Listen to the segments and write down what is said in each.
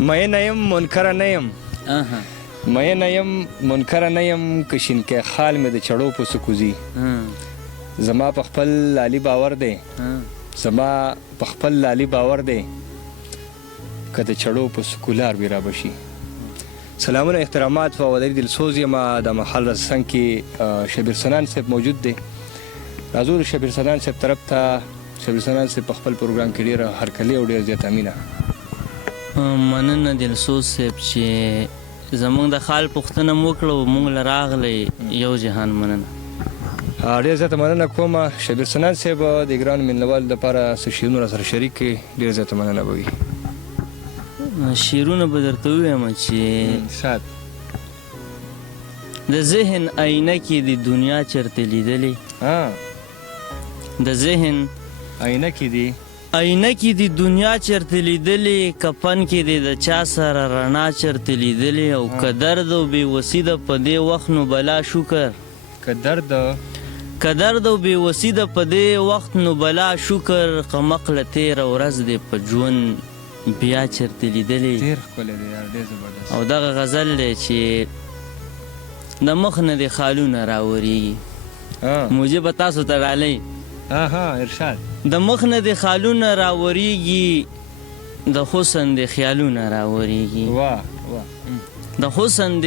مینه یم منکره نه یم مینه یم منکره نه یم که شینکی خال مې د چړو په سکوزي زما په خپل لالي باور دی زما په خپل لالي باور دی که د چړو په سکولار وي رابشي. سلامونه احترامات و ودري دلسوز یم. د محل رسنګ کې شبیر سنان صاحب موجود دی. راځو شبیر سنان صاحب طرف ته. شبیر سنان صاحب په خپل پروګرام کې ډېره هرکلي او ډېر زیات امینه. مننه دلسوز صاحب چې زمونږ د خال پوښتنه مو وکړه او موږ له راغلی یو جهان مننه. ډېر زیاته مننه کوم شبیر سنان صاحب. د ګرانو مینوالو دپاره څه شعرونه راسره شریک کړي ډېر زیاته مننه به وي. شعرونه به درته ووایم چې د ذهن آینه کې د دنیا چرته لیدلې د ذهن آینه کې دی آینه کې د دنیا چرته لیدلې کفن کې دی د چا سره رڼا چرته لیدلې او که درد او بېوسي ده په دې وخت نو بلا شکر که درد او بېوسي ده په دې وخت نو بلا شکر قمقله تېره ورځ دی په ژوند بیا چرته لیدلې. ډېر ښکلی دی یار ډېر زبردست. او دغه غزل دی چې د مخ نه د خالونه راورېږي موجبه تاسو ته ډالۍ ارشاد. د مخ نه د خالونه راورېږي د حسن د خیالونه راورېږي د حسن د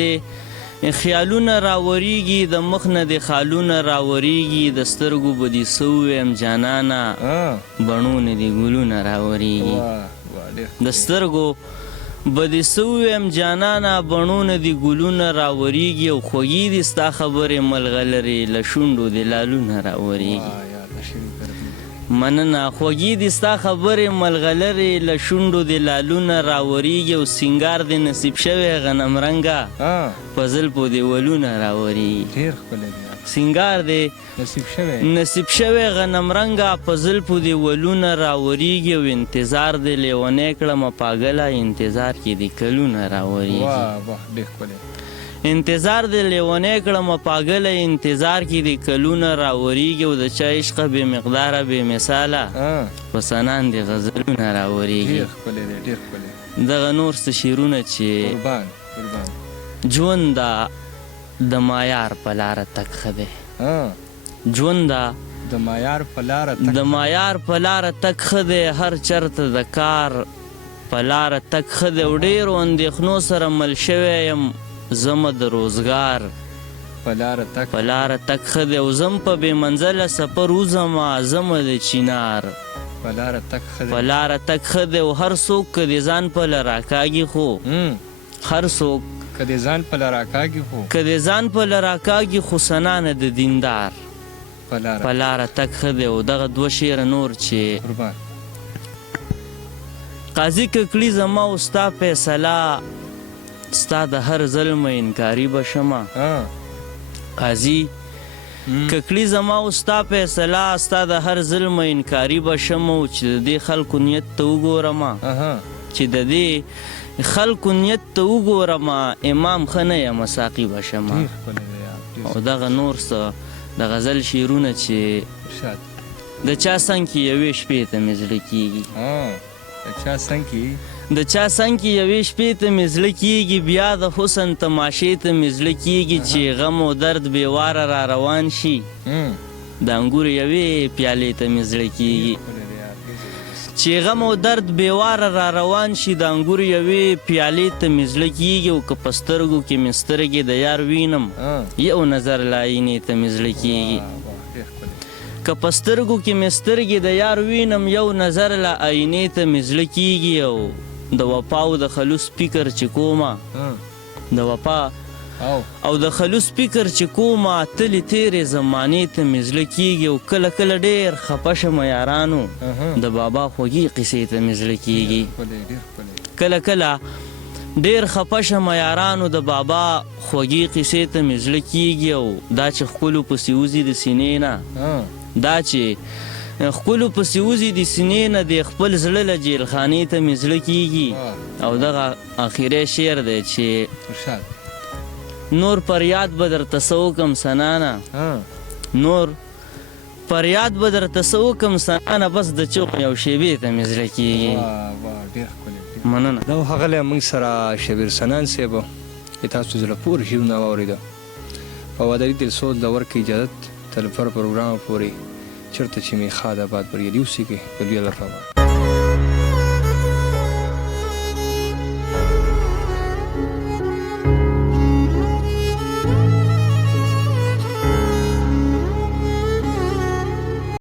خیالونه راورېږي د مخ نه د خالونه راورېږي د سترګو به دې څه وویم جانانه بڼو نه د ګلونه راورېږي د سترګو به دې څه وویم جانانه بڼو نه د ګلونه راورېږي او خوږې دي ستا خبرې ملغلرې له شونډو د لالونه راورېږي. مننه. خوږې دي ستا خبرې ملغلرې له شونډو د لالونه راورېږي او سینګار د نصیب شوی غنم رنګه په زلفو دیوالونه راورېږي. ډېر ښکلی دی سینګار دی نصیب شوی غنم رنګه په زلفو دیوالونه راورېږي او انتظار دی لیونی کړمه پاګله انتظار کې د کلونه راورېږي. انتظار دی لیونی کړمه پاګله انتظار کې د کلونه راورېږي او د چا عشقه بې مقداره بې مثاله په سنان د غزلونه راورېږي. دغه نور څه شعرونه چې ژوند د معیار په لاره تک ښه دی ژوند د معیار په لاره تک ښه دی هر چرته د کار په لاره تک ښه دی او ډېرو اندېښنو سره مل شوی یم زمه د روزګار په لاره تک ښه دی او زم په بې منزله سفر وځمه زمه د چینار په لاره تک ښه دی او هر څوک که د ځان په له راکاږي خو هر څوک که د ځان په له راکاږي خو سنانه د دیندار په لاره تک ښه دی. او دغه دوه شعره نور چې قاضي که کړي زما او ستا فیصله ستا د هر ظلمه انکاري به شمه قاضي که کړي زما او ستا فیصله ستا د هر ظلمه انکاري به شمه او چې د دې خلکو نیت ته وګورمه خلکو نیت ته وګورمه امام ښه نه یم ساقي به شمه. او دغه نور څه د غزل شعرونه چې د چا څنګ کې یوې شپې ته مې زړه کېږي د چا څنګ کې یوې شپې ته مې زړه کېږي بیا د حسن تماشې ته مې زړه کېږي چې غم او درد بې واره را روان شي د انګورو یوې پیالې ته مې زړه کېږي چې غم او درد بېواره را روان شي د انګورو یوې پیالې ته مې زړه کېږي او که په سترګو کې مې سترګې د یار وینم یو نظر له آینې ته مې زړه کېږي که په سترګو کې مې سترګې د یار وینم یو نظر له آینې ته مې زړه کېږي او د وفا او د خلوص فکر چې کومه د وفا او د خلوص فکر چې کومه تلې تېرې زمانې ته مې زړه کېږي او کله کله ډېر خفه شمه یارانو د بابا خوږې قصې ته مې زړه کېږي کله کله ډېر خفه شمه یارانو د بابا خوږې قصې ته مې زړه کېږي او دا چې ښکلو پسې وځي د سینې نه دا چې ښکلو پسې وځي د سینې نه د خپل زړه له جیلخانې ته مې زړه کېږي. او دغه آخري شعر دی چې نور فریاد به درته څه وکړم سنانه نور فریاد به درته څه وکړم سنانه بس د چغ یو شیبې ته مې زړه کېږي مننه. نو هغه موږ سره شبیر سنان صاحب چې تاسو زړه پورې شعرونه واورېده په وادري دل سود د ورکې اجازت تل پر پروګرام پورې چرته چې می خاده باد پر یوسي کې بلی الله